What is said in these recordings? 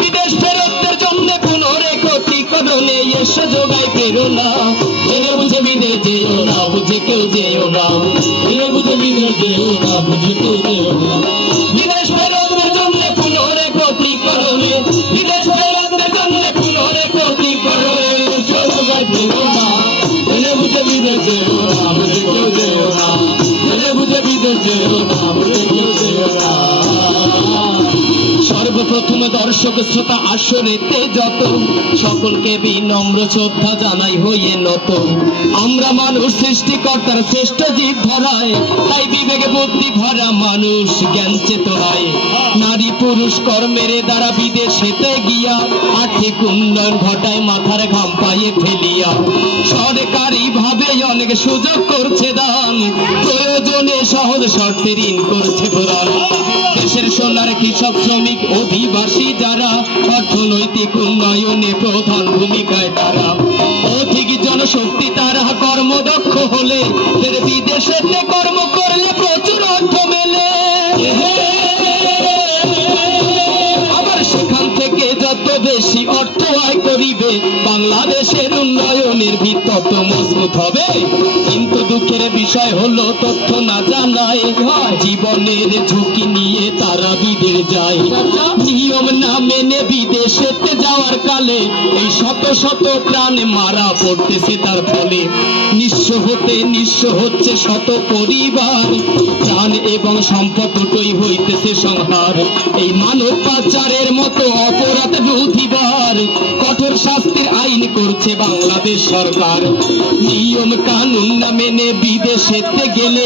বিদেশ ফেরতের জন্য পুনরে ক্ষতিকরণে এসে যোগায় প্রেরণা। জেনে বুঝে বিদেশ যেও না, বুঝে কেউ যেও না। জেনে বুঝে বিদেশ যেও না, বুঝে কেউ যেও না। বিদেশ ফেরতের জন্য পুনরে ক্ষতিকরণে, বিদেশ ফেরতের জন্য পুনরে ক্ষতিকরণে এসে যোগায় প্রেরণা। জেনে বুঝে বিদেশ যেও না, বুঝে কেউ যেও না। জেনে বুঝে বিদেশ যেও না, বুঝে কেউ যেও না। সর্বপ্রথম দর্শক শ্রোতা আসরেতে যত, সকলকে বিনম্র শ্রদ্ধা জানাই হইয়ে নত। আমরা মানুষ সৃষ্টিকর্তার শ্রেষ্ঠ জীব ধরায়, তাই বিবেক বুদ্ধি ভরা মানুষ জ্ঞান চেতনায়। নারী পুরুষ কর্মের দ্বারা বিদেশেতে গিয়া আর্থিক উন্নয়ন ঘটায় মাথার ঘাম পায়ে ফেলিয়া। সরকারি ভাবে অনেক সুযোগ করছে দান, প্রয়োজনে সহজ শর্তে ঋণ করছে প্রদান। দেশের সোনার কৃষক শ্রমিক অধিবাসী যারা, অর্থনৈতিক উন্নয়নে প্রধান ভূমিকায় তারা। অধিক জনশক্তি তারা কর্মদক্ষ হলে, বিদেশেতে কর্ম করলে প্রচুর অর্থ মেলে। আবার সেখান থেকে যত বেশি অর্থ আয় করিবে, বাংলাদেশের উন্নয়নের ভিত তত মজবুত হবে। কিন্তু দুঃখের বিষয় হলো তথ্য না জানায়, জীবনের ঝুঁকি নিয়ে তারা বিদেশ যায়। নিয়ম না মেনে বিদেশেতে যাওয়ার কালে এই শত শত প্রাণ মারা পড়তেছে তার ফলে। নিঃস্ব হচ্ছে শত পরিবার, প্রাণ এবং সম্পদ দুটোই হইতেছে সংহার। এই মানব পাচারের মতো অপরাধ রুধিবার কঠোর শাস্তির আইন করছে বাংলাদেশ সরকার। নিয়ম কানুন না মেনে বিদেশেতে গেলে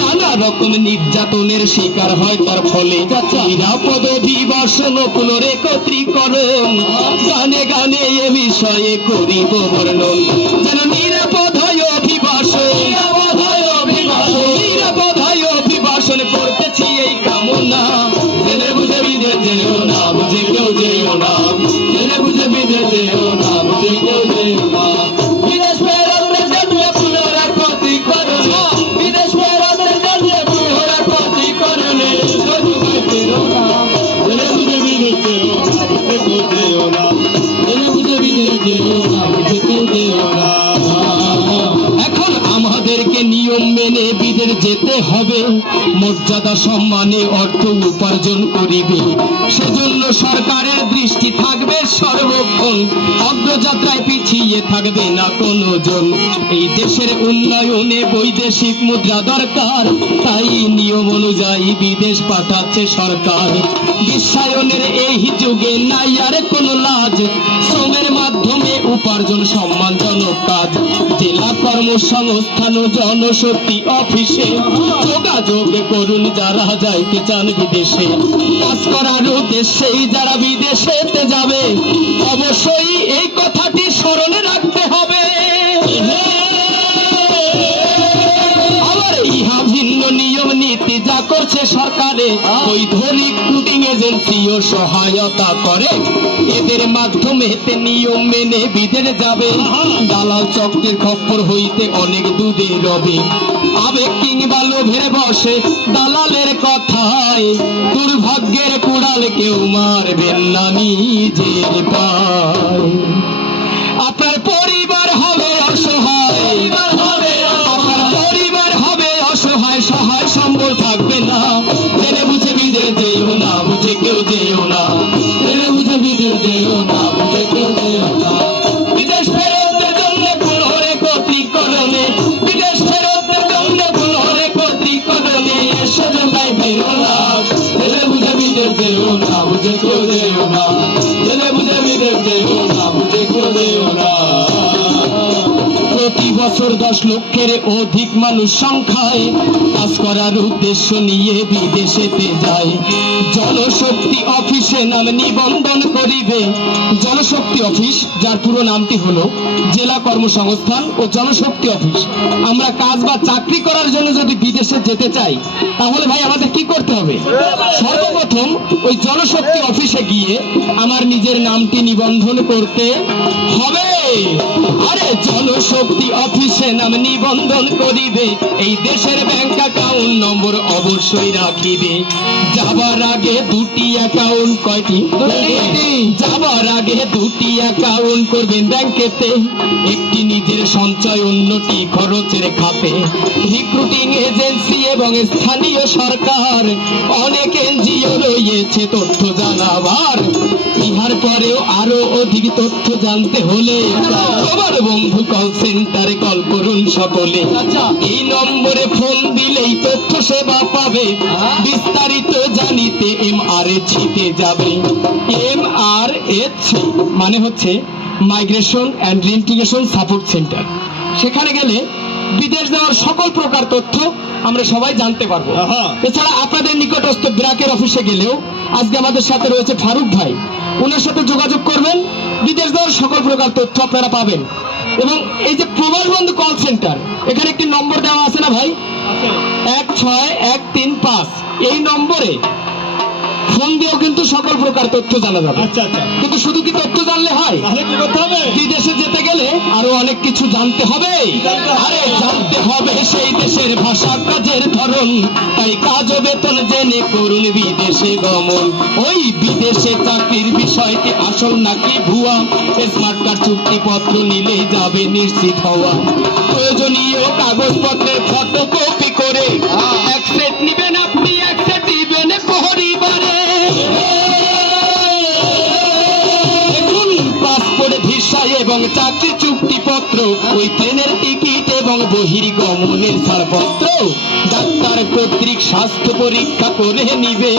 নানা রকম নির্যাতনের শিকার হয় তার ফলে। নিরাপদ অভিবাসন পুনরেকত্রীকরণ, গানে গানে এ বিষয়ে করিব বর্ণন। যেন নিরাপদ হয় অভিবাসন, নিরাপদ হয় অভিবাসন করতেছি এই কামনা। জেনে বুঝে বিদেশ যেও না, বুঝে কেউ যেও না। জেনে বুঝে বিদেশ যেও না, বুঝে কেউ যেও না। বিদেশ ফেরতের জন্য পুনরে ক্ষতিকরণে, বিদেশ ফেরতের জন্য পুনরে ক্ষতিকরণে এসে যোগায় প্রেরণা। জেনে বুঝে বিদেশ যেও না, বুঝে কেউ যেও না। জেনে বুঝে বিদেশ যেও না, বুঝে কেউ যেও না। এখন আমাদেরকে নিয়ম মেনে বিদেশ যেতে হবে, মর্যাদা সম্মানে অর্থ উপার্জন করিবে। সেজন্য সরকারের দৃষ্টি থাকবে সর্বক্ষণ, অগ্রযাত্রায় পিছিয়ে থাকবে না কোনো জন। এই দেশের উন্নয়নে বৈদেশিক মুদ্রা দরকার, তাই নিয়ম অনুযায়ী বিদেশ পাঠাচ্ছে সরকার। বিশ্বায়নের এই যুগে নাই আর কোনো লাজ, শ্রমের মাধ্যমে উপার্জন সম্মানজনক কাজ। জেলা কর্মসংস্থান ও জনশক্তি অফিসে যোগাযোগ করুন যারা যাইতে চান বিদেশে। কাজ করার উদ্দেশ্যেই যারা বিদেশেতে যাবে, অবশ্যই এই কথাটি স্মরণে রাখতে হবে। আবার ইহা ভিন্ন নিয়ম নীতি যা করছে সরকারে, বৈধনিক রুটিং এজেন্সিও সহায়তা করে। এদের মাধ্যমে নিয়ম মেনে বিদেশ যাবে, দালাল চক্রের খপ্পর হইতে অনেক দূরে রবে। আবেগ কিংবা লোভের বসে দালালের কথায়, দুর্ভাগ্যের কুড়াল কেউ মারবেন না নিজের পায়। আপনার পরিবার হবে অসহায়, আপনার পরিবার হবে অসহায়, সহায় সম্বল থাকবে না। জেনে বুঝে বিদেশ যেও না, বুঝে কেউ যেও না। জেনে বুঝে বিদেশ যেও না, বুঝে কেউ যেও না। বিদেশ ফেরতের জন্য পুনরে ক্ষতিকরণে, বিদেশ ফেরতের জন্য পুনরে ক্ষতিকরণে এসে যোগায় প্রেরণা। জেনে বুঝে বিদেশ যেও না, বুঝে কেউ যেও না। জেনে বুঝে বিদেশ যেও না, বুঝে কেউ যেও না। প্রতি বছর 10 লক্ষের অধিক মানুষ সংখ্যায় কাজ করার উদ্দেশ্য নিয়ে বিদেশেতে যায়। জনশক্তি অফিসে নাম নিবন্ধন করিবে। জনশক্তি অফিস, যার পুরো নামটি হলো জেলা কর্মসংস্থান ও জনশক্তি অফিস। আমরা কাজ বা চাকরি করার জন্য যদি বিদেশে যেতে চাই, তাহলে ভাই আমাদের কি করতে হবে? সর্বপ্রথম ওই জনশক্তি অফিসে গিয়ে আমার নিজের নামটি নিবন্ধন করতে হবে। আরে জনশক্তি অফিসে নাম নিবন্ধন করিবে, এই দেশের ব্যাংক অ্যাকাউন্ট নম্বর অবশ্যই রাখিবে। যাবার আগে দুটি অ্যাকাউন্ট, কয়টি? যাবার আগে দুটি অ্যাকাউন্ট করবেন ব্যাংকেতে, একটি নিজের সঞ্চয়, অন্যটি খরচের খাতে। রিক্রুটিং এজেন্সি এবং স্থানীয় সরকার অনেক এনজিও রয়েছে তথ্য জানাবার। ইহার পরেও আরো অধিক তথ্য জানতে হলে তোমার বন্ধু কল সেন্টারে কল করুন সকলে। এই নম্বরে ফোন দিলেই তথ্য সেবা পাবে, বিস্তারিত জানিতে MRH-তে যাবে। MRH মানে হচ্ছে migration and reintegration support centre. সেখানে গেলে বিদেশ যাওয়ার সকল প্রকার তথ্য আমরা সবাই জানতে পারবো। এছাড়া আপনাদের নিকটস্থ ব্র্যাকের অফিসে গেলেও আজকে আমাদের সাথে রয়েছে ফারুক ভাই, ওনার সাথে যোগাযোগ করবেন, বিদেশ যাওয়ার সকল প্রকার তথ্য আপনারা পাবেন। এবং এই যে প্রবাস বন্ধু কল সেন্টার, এখানে একটি নম্বর দেওয়া আছে না ভাই, 16135, এই নম্বরে ফোন দিয়েও কিন্তু সকল প্রকার তথ্য জানা যাবে। কিন্তু শুধু কি তথ্য জানলে হয়? বিদেশে যেতে গেলে আরো অনেক কিছু জানতে হবে। আরে জানতে হবে সেই দেশের ভাষা, কাজের ধরন, তাই কাজ ও বেতন জেনে করুন বিদেশে গমন। ওই বিদেশে চাকরির বিষয়টি আসল নাকি ভুয়া, স্মার্ট কার্ড চুক্তিপত্র নিলেই যাবে নিশ্চিত হওয়া। প্রয়োজনীয় কাগজপত্রের ফটোকপি করে এক সেট নিবেন আপনি, এক সেট দিবেন পরিবারে। দেখুন পাসপোর্ট, ভিসা এবং চাকরি চুক্তিপত্র, ওই ট্রেনের টিকিট এবং বহির্গমনের ছাড়পত্র, ডাক্তার কর্তৃক স্বাস্থ্য পরীক্ষা করে নিবে।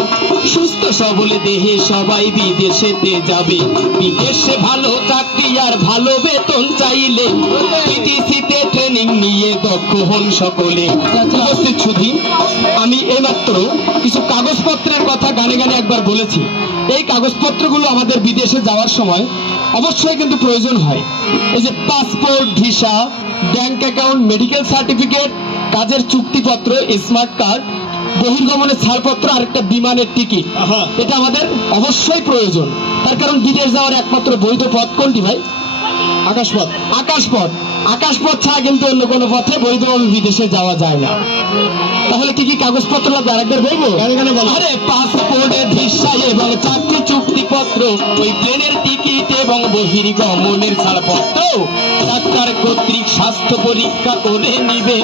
সুস্থ সবল দেহে সবাই বিদেশেতে যাবে, বিদেশে ভালো চাকরি আর ভালো বেতন চাইলে PTC-তে ট্রেনিং নিয়ে দক্ষ হন সকলে। উপস্থিত সুধী, আমি এইমাত্র কিছু কাগজপত্রের কথা গানে গানে একবার বলেছি। এই কাগজপত্রগুলো আমাদের বিদেশে যাওয়ার সময় অবশ্যই কিন্তু প্রয়োজন হয়। এই যে passport, visa, bank account, medical certificate, কাজের চুক্তিপত্র, স্মার্ট কার্ড, বহির্গমনের ছাড়পত্র, আর একটা বিমানের টিকিট, এটা আমাদের অবশ্যই প্রয়োজন। তার কারণ বিদেশ যাওয়ার একমাত্র বৈধ পথ কোনটি ভাই? আকাশপথ। আকাশপথ, আকাশপথ ছাড়া কিন্তু অন্য কোনো পথে বৈধভাবে বিদেশে যাওয়া যায় না। তাহলে কি কি কাগজপত্র লাগবে আরেকবার বলবো? আরে পাসপোর্ট, ভিসা এবং চাকরি চুক্তিপত্র, ওই ট্রেনের টিকিট এবং বহির্গমনের ছাড়পত্র, ডাক্তার কর্তৃক স্বাস্থ্য পরীক্ষা করে নিবে।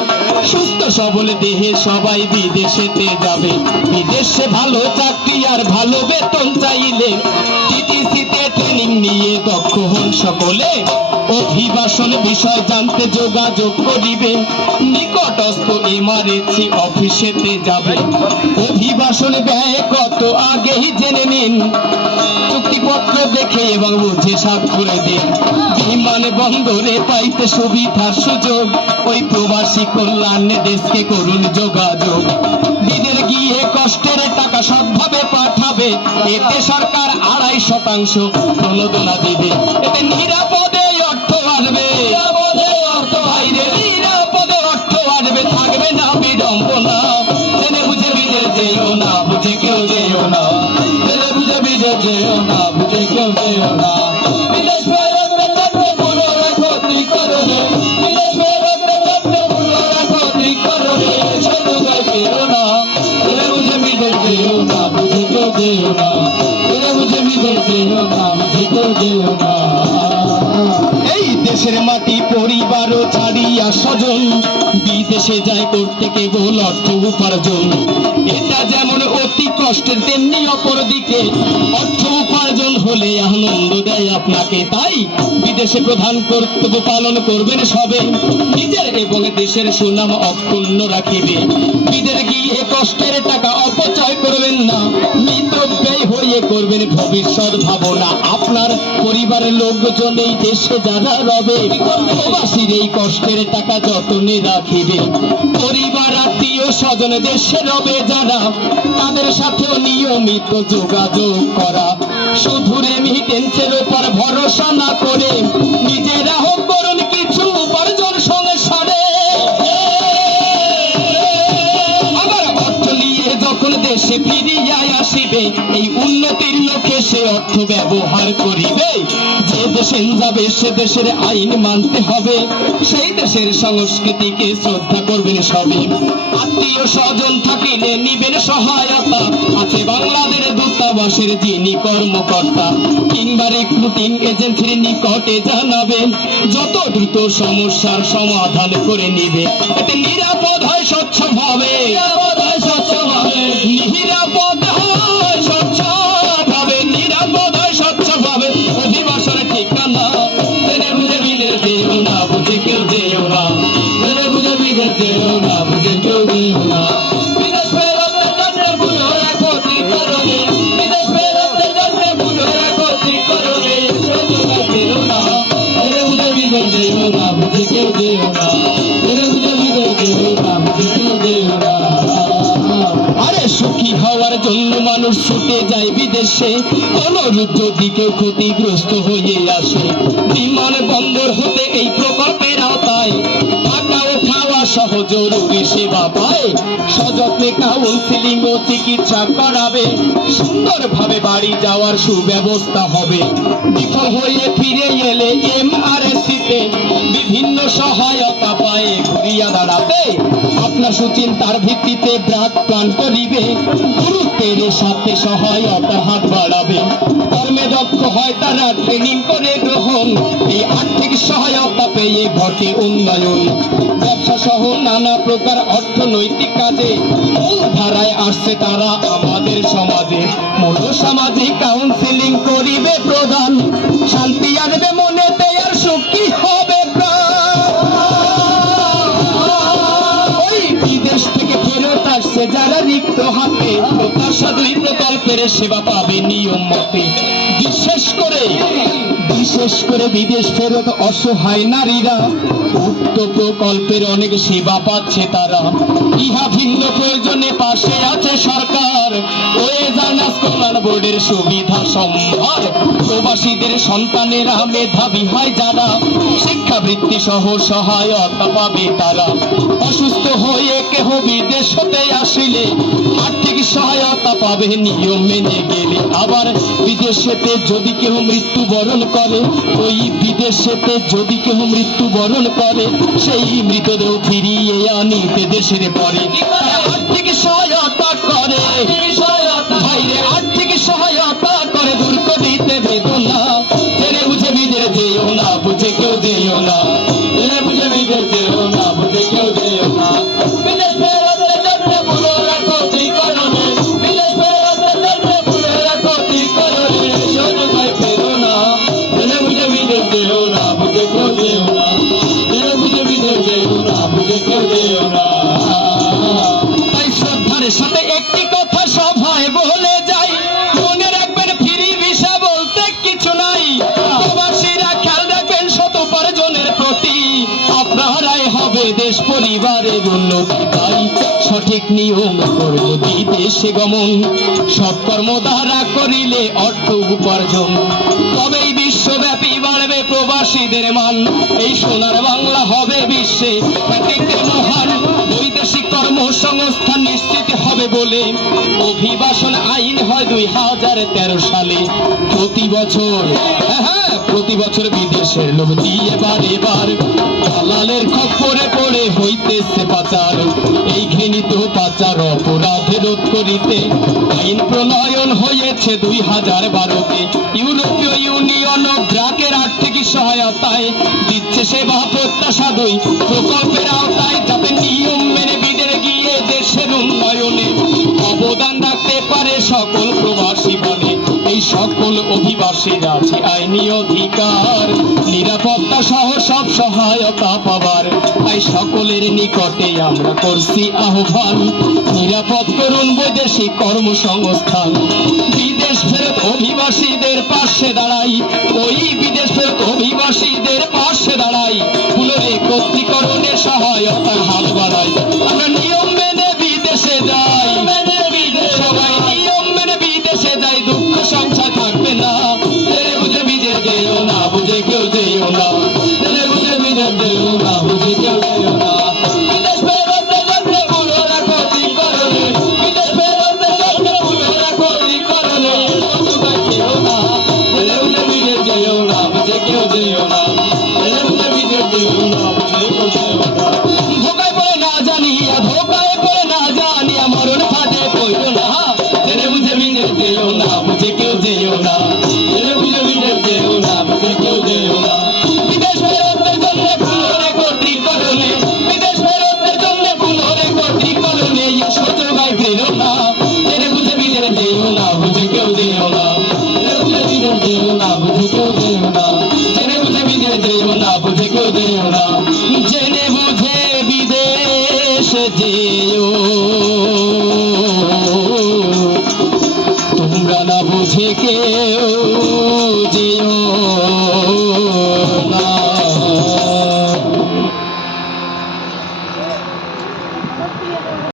সুস্থ সবল দেহে সবাই বিদেশেতে যাবে, বিদেশে ভালো চাকরি আর ভালো বেতন চাইলে TTC-তে ট্রেনিং নিয়ে দক্ষ হন সকলে। অভিবাসন বিষয় জানতে যোগাযোগ করিবে, নিকটস্থ MRH অফিসেতে যাবে। অভিবাসন ব্যয় কত আগেই জেনে নিন, চুক্তিপত্র দেখে এবং বুঝে স্বাক্ষরে দিন। বিমান বন্দরে পাইতে সুবিধার সুযোগ, ওই প্রবাসী কল্যাণ দেশকে করুন যোগাযোগ। বিদেশ গিয়ে কষ্টের টাকা সৎভাবে পাঠাবে, এতে সরকার 2.5% প্রণোদনা দিবে। এতে নিরাপদে অর্থ আসবে, বাইরে নিরাপদে অর্থ আসবে, থাকবে না বিড়ম্বনা। জেনে বুঝে বিদেশ যেও না, বুঝে কেউ যেও না, জেনে বুঝে বিদেশ যেও না, বুঝে কেউ যেও না। বিদেশ ফেরত থাকবে পুরো রাখো ত্রিকরণে, বিদেশ ফেরত থাকবে পুরো রাখো ত্রিকরণে। শুধু গাই ফেরো না, জেনে বুঝে বিদেশ যেও না, বুঝে কেউ যেও না, জেনে বুঝে বিদেশ যেও না, বুঝে কেউ যেও না। এই দেশের মাটি পরিবারও ছাড়িয়া স্বজন, বিদেশে যায় করতে কেবল অর্থ উপার্জন। এটা যেমন অতি কষ্টের, তেমনি অপর দিকে অর্থ উপার্জন হলে আনন্দ দেয় আপনাকে। তাই বিদেশে প্রধান কর্তব্য পালন করবেন সবে, নিজের এবং দেশের সুনাম অক্ষুণ্ণ রাখিবে। বিদেশে গিয়ে কষ্টের টাকা অপচয় করবেন না, মিতব্যয় হয়ে করবেন ভবিষ্যৎ ভাবনা। আপনার পরিবারের লোকজন এই দেশে যারা রবে, প্রবাসীর এই কষ্টের টাকা যতনে রাখিবে। পরিবার, আত্মীয় স্বজন দেশে রবে যারা, তাদের সাথেও নিয়মিত যোগাযোগ করা। শুধু রেমিটেন্সের উপর ভরসা না করে নিজেরা হোক করুন কিছু উপার্জন সংসারে। আবার অর্থ নিয়ে যখন দেশে ফিরিয়া আসিবে, এই উন্নতির লক্ষ্যে সে অর্থ ব্যবহার করিবে। যে দেশে যাবে সে দেশের আইন মানতে হবে, সেই দেশের সংস্কৃতিকে শ্রদ্ধা করবেন সবে। আত্মীয় স্বজন থাকিলে নিবেন সহায়তা, আছে বাংলাদেশ দূতাবাসের যিনি কর্মকর্তা, কিংবা রিক্রুটিং এজেন্সির নিকটে জানাবেন, যত দ্রুত সমস্যার সমাধান করে নিবে। এতে নিরাপদ হয় স্বচ্ছভাবে, নিরাপদ হয় স্বচ্ছভাবে, নিরাপদ হয় স্বচ্ছভাবে, নিরাপদ হয় স্বচ্ছভাবে। অভিবাসন ঠিকানা জেনে বুঝে বিদেশ যেও না, বুঝে কেউ যেও না, জেনে বুঝে বিদেশ যেও না, বুঝে কেউ যেও না। বিদেশ ফেরতের জন্য বুঝো রাখো ত্রিকরণে, বিদেশ ফেরতের জন্য বুঝো রাখো ত্রিকরণে। সজোগা ফেরো না, জেনে বুঝে বিদেশ যেও না, বুঝে কেউ যেও না, জেনে বুঝে বিদেশ যেও না, বুঝে কেউ যেও না। আরে সুখী হওয়ার জন্য মানুষ ছুটে যায় বিদেশে, অনুরূপ যদি কেউ ক্ষতিগ্রস্ত হয়ে আসে, বিমান বন্দর হতে এই প্রকল্পের আওতায় থাকা ও খাওয়া সহ জরুরি সেবা পায়। সযত্নে কাউন্সিলিং ও চিকিৎসা করাবে, সুন্দরভাবে বাড়ি যাওয়ার সুব্যবস্থা হবে। বিফল হয়ে ফিরে এলে MRSC-তে বিভিন্ন সহায়তা পায় ঘুরিয়া দাঁড়াতে। আপনার সুচিন্তার ভিত্তিতে ব্রাক প্ল্যান করিবে, গুরুত্বের সাথে সহায়তার হাত বাড়াবে। কর্মে দক্ষ হয় তারা ট্রেনিং করে গ্রহণ, এই আর্থিক সহায়তা পেয়ে ঘটে উন্নয়ন। ব্যবসা সহ নানা প্রকার অর্থনৈতিক কাজে মূল ধারায় আসছে তারা আমাদের সমাজে। মূল সামাজিক কাউন্সিলিং করিবে প্রদান, শান্তি আনবে মনেতে আর সুখী হবে প্রাণ। ওই বিদেশ থেকে ফেরত আসছে যারা রিক্ত হাতে, প্রত্যাশা দুই প্রকল্পের সেবা পাবে নিয়ম মতে। বিশেষ করে বিদেশ ফেরত অসহায় নারীরা উক্ত প্রকল্পের অনেক সেবা পাচ্ছে তারা। ইহা ভিন্ন প্রয়োজনে পাশে আছে সরকার, ওয়েজানাস কল্যাণ বোর্ডের সুবিধা সম্ভার। প্রবাসীদের সন্তানেরা মেধাবী হয় যারা, শিক্ষাবৃত্তি সহ সহায়তা পাবে তারা। অসুস্থ হয়ে কেহ বিদেশ হতে আসিলে আর্থিক সহায়তা পাবে নিয়ম মেনে গেলে। আবার বিদেশেতে যদি কেহ মৃত্যুবরণ করে, ওই বিদেশেতে যদি কেহ মৃত্যুবরণ করে, সেই মৃতদেহ ফিরিয়ে আনিতে দেশের পরে আর্থিক সহায়তা করে। ভাইরে আর্থিক সহায়তা করে, দূর করিতে বেদনা। জেনে বুঝে বিদেশ যেও না, বুঝে কেউ যেও না, জেনে বুঝে বিদেশ যেও না, বুঝে কেউ যেও না। বিদেশ ফেরতের জন্য বুঝো রাখো ত্রিকরণে, বিদেশ ফেরতের জন্য বুঝো রাখো ত্রিকরণে। সজোগায় ফেরো না, জেনে বুঝে বিদেশ যেও না, বুঝে কেউ যেও না, জেনে বুঝে বিদেশ যেও না, বুঝে কেউ যেও না। তাই শ্রদ্ধার সাথে একটি কথা সভায় বলে যাই, মনে রাখবেন ফ্রি ভিসা বলতে কিছু নাই। প্রবাসীরা খেয়াল রাখবেন শত উপার্জনের প্রতি, আপনারাই হবে দেশ পরিবারের উন্নতি। তাই সঠিক নিয়ম করব বিদেশে গমন, সৎকর্ম দ্বারা করিলে অর্থ উপার্জন। তবেই বিশ্বব্যাপী বাড়বে প্রবাসীদের মান, এই সোনার বাংলা হবে বিশ্বে খ্যাতিতে মহান। বৈদেশিক কর্মসংস্থান নিশ্চিত হবে বলে অভিবাসন আইন হয় 2013 সালে। প্রতি বছর বিদেশের লোক দিয়ে বারে বার দালালের খপ্পরে পড়ে হইতেছে পাচার। এই ঘৃণিত পাচার অপরাধ রোধ করিতে আইন প্রণয়ন হয়েছে 2012-তে। ইউরোপীয় ইউনিয়ন ব্র্যাকের আর্থিক সহায়তায় দিচ্ছে সেবা প্রত্যাশা দুই প্রকল্পের আওতায়, যাতে নিয়ম মেনে বিদেশ গিয়ে দেশের উন্নয়নে অবদান রাখতে পারে সকল প্রবাসী বনে। এই সকল অভিবাসীর আছে আইনি অধিকার, নিরাপত্তা সহ সব সহায়তা পাবার। তাই সকলের নিকটে আমরা করছি আহ্বান, নিরাপদ করুন বৈদেশিক কর্মসংস্থান। বিদেশ ফেরত অভিবাসীদের পাশে দাঁড়াই, ওই বিদেশ ফেরত অভিবাসীদের পাশে দাঁড়াই। পুনরেকত্রীকরণের সহায়তার হাত বাড়াই। আমরা নিয়ম মেনে বিদেশে যাই, সবাই নিয়ম মেনে বিদেশে যাই, দুঃখ সংসার থাকবে না। জেনে বুঝে বিদেশ যেও না, বুঝে কেউ যেও না, জেনে বুঝে বিদেশ যেও না, বুঝে কেউ যেও না। বিদেশ ফেরতের জন্য বুঝো রাখো ত্রিকরণে, বিদেশ ফেরতের জন্য যেও না, জেনে বুঝে বিদেশ যেও, তোমরা না বুঝে কেউ যেও